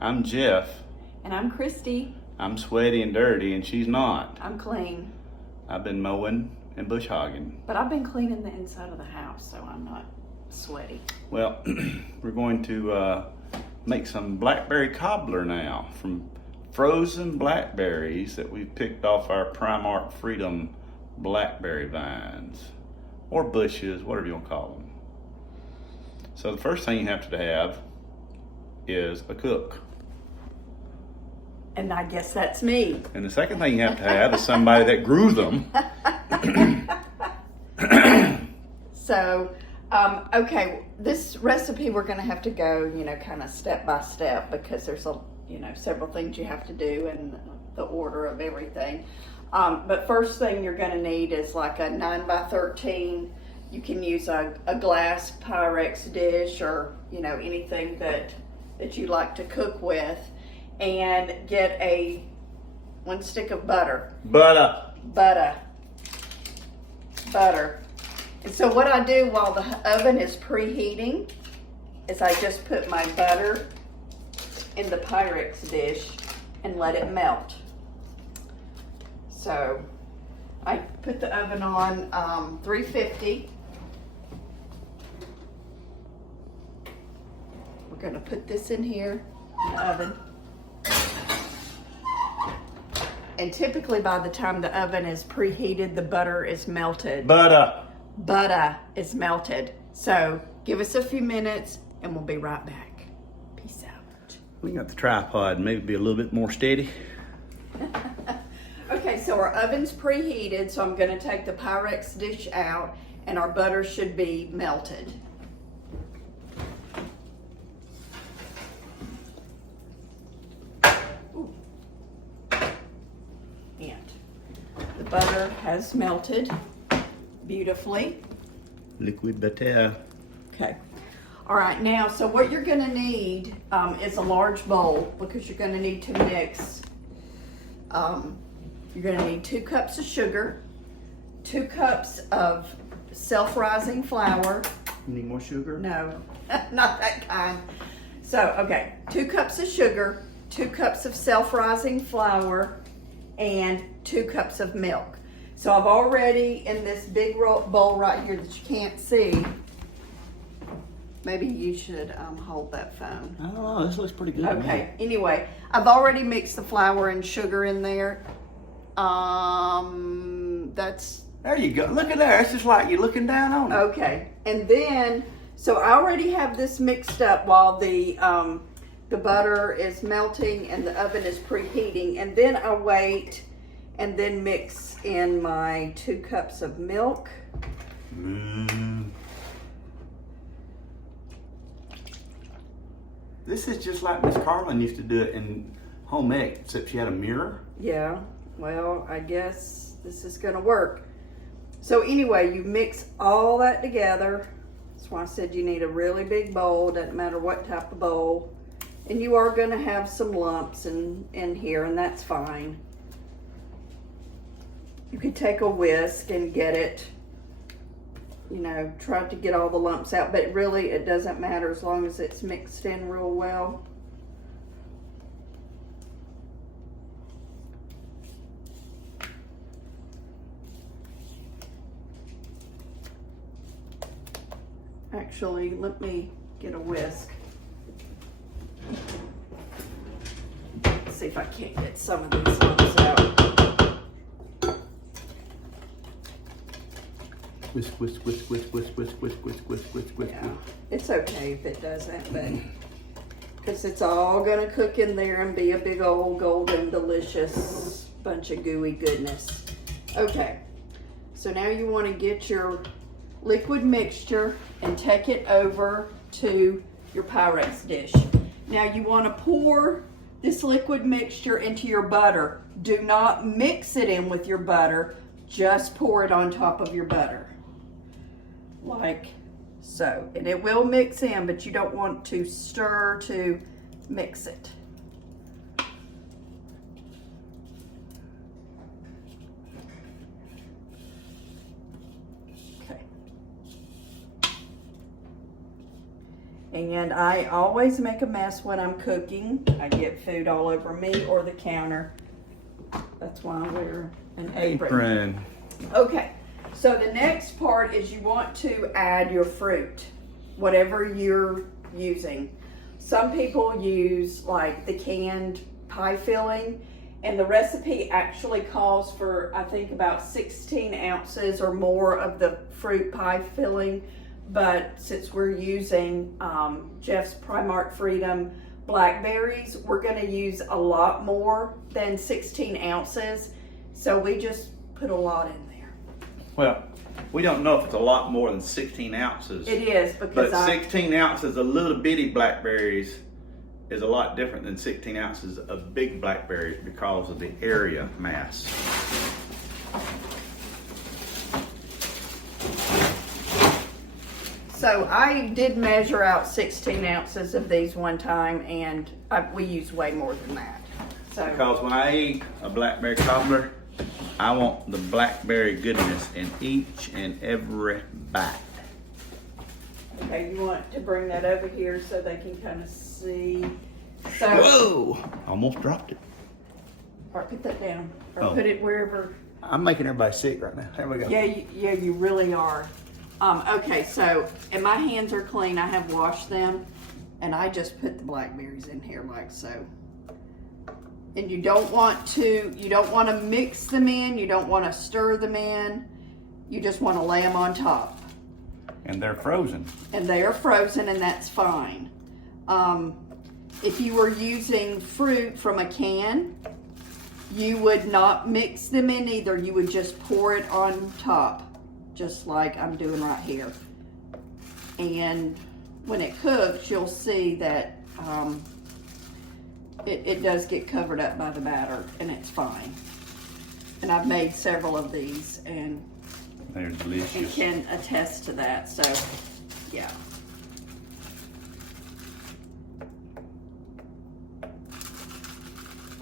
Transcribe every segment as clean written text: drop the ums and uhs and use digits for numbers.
I'm Jeff. And I'm Christy. I'm sweaty and dirty, and she's not. I'm clean. I've been mowing and bush hogging. But I've been cleaning the inside of the house, so I'm not sweaty. Well, we're going to make some blackberry cobbler now from frozen blackberries that we picked off our Primark Freedom blackberry vines, or bushes, whatever you want to call them. So the first thing you have to have is a cook. And I guess that's me. And the second thing you have to have is somebody that grew them. So, okay, this recipe we're going to have to go, kind of step by step because there's several things you have to do and the order of everything. But first thing you're going to need is like a 9 by 13. You can use a glass Pyrex dish or, anything that you like to cook with, and get 1 stick of butter. Butter. And so what I do while the oven is preheating is I just put my butter in the Pyrex dish and let it melt. So I put the oven on 350. We're going to put this in here in the oven. And typically by the time the oven is preheated, the butter is melted. Butter is melted. So give us a few minutes and we'll be right back. Peace out. We got the tripod, maybe be a little bit more steady. Okay, so our oven's preheated, so I'm going to take the Pyrex dish out and our butter should be melted. Ooh. And the butter has melted beautifully. Liquid butter. Okay. All right, now, so what you're going to need is a large bowl because you're going to need to mix. You're going to need 2 cups of sugar, 2 cups of self-rising flour. You need more sugar? No, not that kind. So, okay, 2 cups of sugar, 2 cups of self-rising flour, and 2 cups of milk. So I've already, in this big bowl right here that you can't see, maybe you should hold that phone. I don't know, this looks pretty good. Okay, anyway, I've already mixed the flour and sugar in there. That's... There you go, look at there, it's just like you're looking down on it. Okay, and then, so I already have this mixed up while the butter is melting and the oven is preheating, and then I wait and then mix in my 2 cups of milk. This is just like Miss Carlin used to do it in home ec, except she had a mirror. Yeah, well, I guess this is gonna work. So anyway, you mix all that together. That's why I said you need a really big bowl, doesn't matter what type of bowl. And you are gonna have some lumps in here, and that's fine. You could take a whisk and get it, try to get all the lumps out, but really it doesn't matter as long as it's mixed in real well. Actually, let me get a whisk. Let's see if I can't get some of these lumps out. Whisk, whisk, whisk, whisk, whisk, whisk, whisk, whisk, whisk, whisk, whisk. Yeah, it's okay if it doesn't, but because it's all gonna cook in there and be a big old golden delicious bunch of gooey goodness. Okay, so now you want to get your liquid mixture and take it over to your Pyrex dish. Now you want to pour this liquid mixture into your butter. Do not mix it in with your butter, just pour it on top of your butter. Like so. And it will mix in, but you don't want to stir to mix it. And I always make a mess when I'm cooking. I get food all over me or the counter. That's why I wear an apron. Okay, so the next part is you want to add your fruit, whatever you're using. Some people use like the canned pie filling, and the recipe actually calls for, I think, about 16 ounces or more of the fruit pie filling. But since we're using Jeff's Primark Freedom blackberries, we're going to use a lot more than 16 ounces. So we just put a lot in there. Well, we don't know if it's a lot more than 16 ounces. It is, because But 16 ounces of little bitty blackberries is a lot different than 16 ounces of big blackberries because of the area mass. So I did measure out 16 ounces of these one time, and we use way more than that. So Because when I eat a blackberry cobbler, I want the blackberry goodness in each and every bite. okay, you want to bring that over here so they can kind of see. So Whoa! Almost dropped it. or put that down, or Oh. put it wherever. I'm making everybody sick right now. There we go. Yeah, you really are. Okay, so, and my hands are clean. I have washed them, and I just put the blackberries in here like so. And you don't want to mix them in. You don't want to stir them in. You just want to lay them on top. And they're frozen. And they are frozen, and that's fine. If you were using fruit from a can, you would not mix them in either. You would just pour it on top, just like I'm doing right here. And when it cooks, you'll see that it does get covered up by the batter, and it's fine. And I've made several of these, and They're delicious. and can attest to that. So, yeah.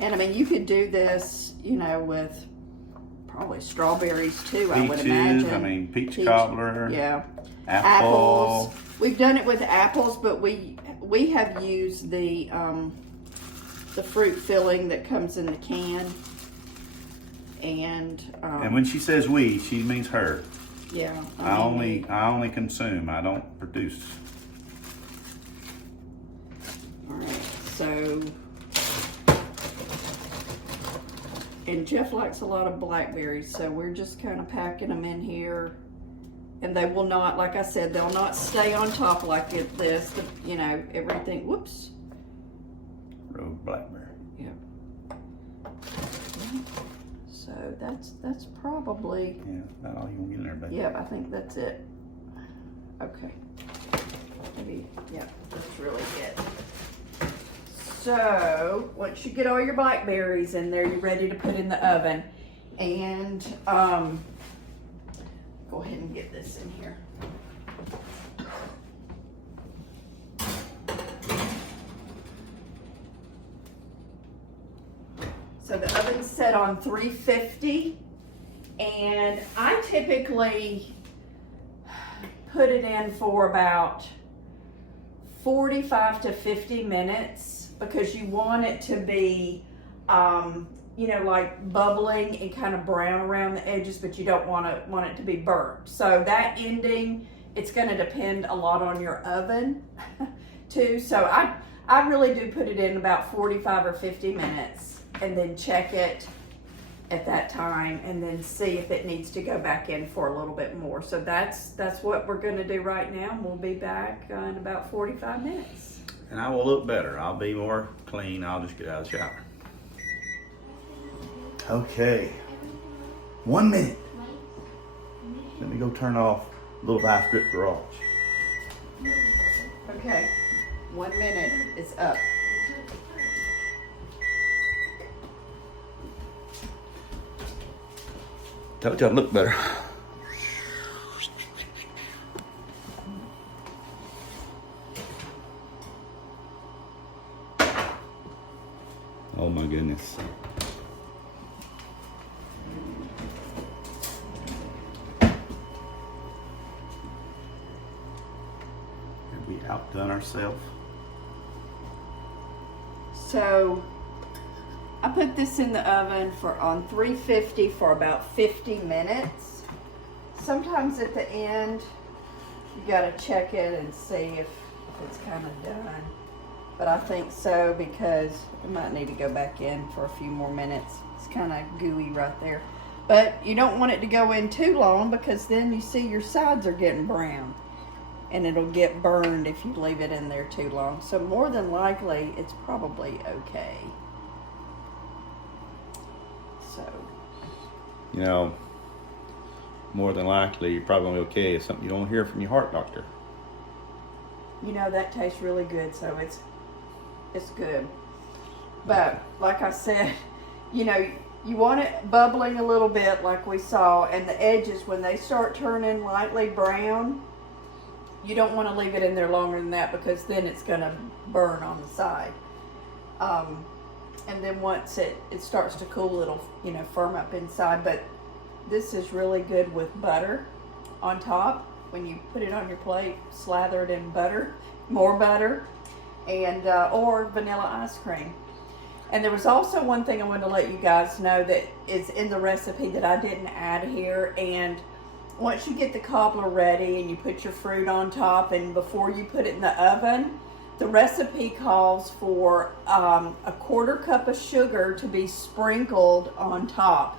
And I mean, you could do this, you know, with probably strawberries too, I would imagine. I mean, peach cobbler. Yeah. Apple. Apples. We've done it with apples, but we have used the fruit filling that comes in the can. And when she says we, she means her. yeah. I only consume. I don't produce. All right, so, and Jeff likes a lot of blackberries, so we're just kind of packing them in here. And they will not, like I said, they'll not stay on top like this. You know, everything. Whoops. Rogue blackberry. Yeah. So that's probably. Yeah, not all you want to get in there, baby. Yep, I think that's it. Okay. Maybe. Yeah, that's really it. So once you get all your blackberries in there, you're ready to put in the oven. And go ahead and get this in here. So the oven's set on 350, and I typically put it in for about 45 to 50 minutes because you want it to be, you know, like bubbling and kind of brown around the edges, but you don't want it to be burnt. So that ending, it's going to depend a lot on your oven too. So I really do put it in about 45 or 50 minutes and then check it at that time and then see if it needs to go back in for a little bit more. So that's what we're going to do right now. We'll be back in about 45 minutes. And I will look better. I'll be more clean. I'll just get out of the shower. Okay. 1 minute. Let me go turn off Little Vice Grip Garage. Okay, 1 minute is up. Told you I'd look better. Oh my goodness. We outdone ourselves. herself. So I put this in the oven on 350 for about 50 minutes. Sometimes at the end, you gotta check it and see if it's kind of done. But I think so, because we might need to go back in for a few more minutes. It's kind of gooey right there. But you don't want it to go in too long, because then you see your sides are getting brown. And it'll get burned if you leave it in there too long. So more than likely, it's probably okay. So. You know, more than likely, you're probably going to be okay. It's something you don't hear from your heart doctor. You know, that tastes really good, so it's good. But like I said, you know, you want it bubbling a little bit like we saw, and the edges, when they start turning lightly brown, you don't want to leave it in there longer than that, because then it's going to burn on the side. And then once it starts to cool, it'll, you know, firm up inside. But this is really good with butter on top. When you put it on your plate, slather it in butter, more butter, and or vanilla ice cream. And there was also one thing I wanted to let you guys know that is in the recipe that I didn't add here. And once you get the cobbler ready and you put your fruit on top, and before you put it in the oven, the recipe calls for a 1/4 cup of sugar to be sprinkled on top.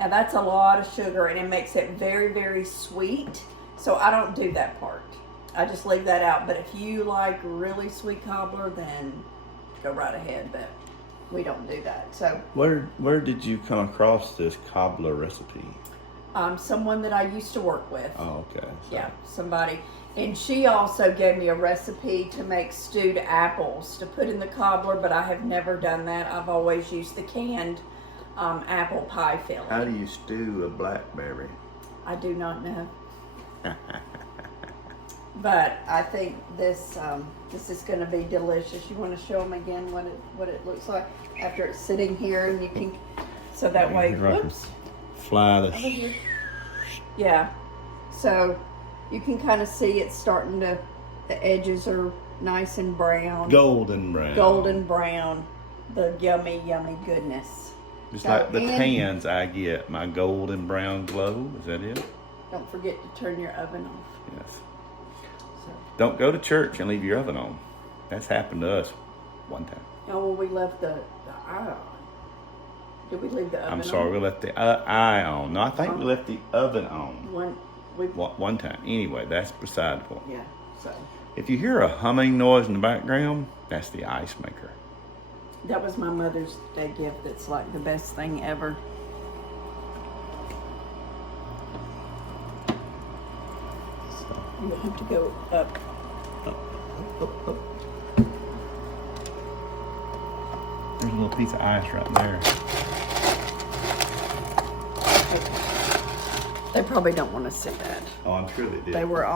Now that's a lot of sugar, and it makes it very, very sweet. So I don't do that part. I just leave that out. But if you like really sweet cobbler, then go right ahead. But we don't do that. So Where did you come across this cobbler recipe? Someone that I used to work with. Oh, okay. So. Yeah, somebody. And she also gave me a recipe to make stewed apples to put in the cobbler, but I have never done that. I've always used the canned apple pie filling. How do you stew a blackberry? I do not know. But I think this is going to be delicious. You want to show them again what it looks like after it's sitting here, and you can, so that way, whoops. Fly Over here. Yeah. So you can kind of see it's starting to, the edges are nice and brown. Golden brown. Golden brown. The yummy, yummy goodness. Just So, like the and pans I get, my golden brown glow. Is that it? Don't forget to turn your oven off. Yes. So. Don't go to church and leave your oven on. That's happened to us one time. Oh, well, we left the eye on. Did we leave the oven on? I'm sorry, we left the eye on. No, I think we left the oven on. One time. Anyway, that's beside the point. Yeah, so. If you hear a humming noise in the background, that's the ice maker. That was my Mother's Day gift. That's like the best thing ever. So. You have to go up. Up. There's a little piece of ice right there. They probably don't want to see that. Oh, I'm sure they did. They were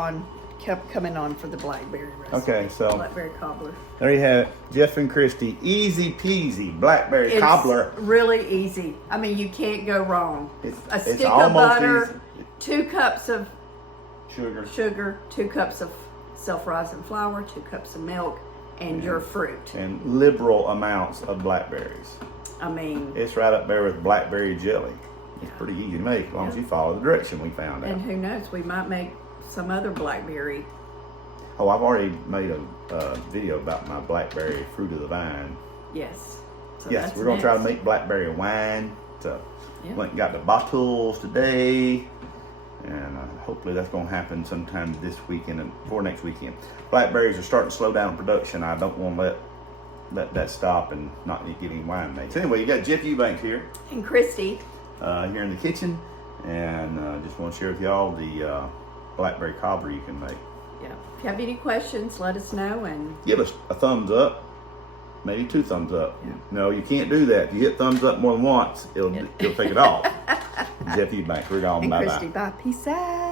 kept coming on for the blackberry recipe. Okay, so blackberry cobbler. there you have it. Jeff and Christy, easy peasy blackberry cobbler. Really easy. I mean, you can't go wrong. It's Stick of almost butter, easy. 2 cups of Sugar, 2 cups of self-rising flour, 2 cups of milk, and your fruit. and liberal amounts of blackberries. I mean, It's right up there with blackberry jelly. It's pretty easy to make as long as you follow the direction we found out. and who knows, we might make some other blackberry. Oh, I've already made a video about my blackberry fruit of the vine. Yes. So Yes, that's we're gonna try to next. make blackberry wine. So Yeah. went and got the bottles today, and hopefully that's gonna happen sometime this weekend and for next weekend. Blackberries are starting to slow down production. I don't want to let that stop and not get any wine made. So anyway, you got Jeff Eubanks here. And Christy. Here in the kitchen, and just want to share with y'all the blackberry cobbler you can make. Yeah. If you have any questions, let us know. And Give us a thumbs up, maybe 2 thumbs up. Yeah. No, you can't do that. If you hit thumbs up more than once, it'll take it off. Jeff Eubanks, we're gone. and Bye Christy, bye. bye. Peace out.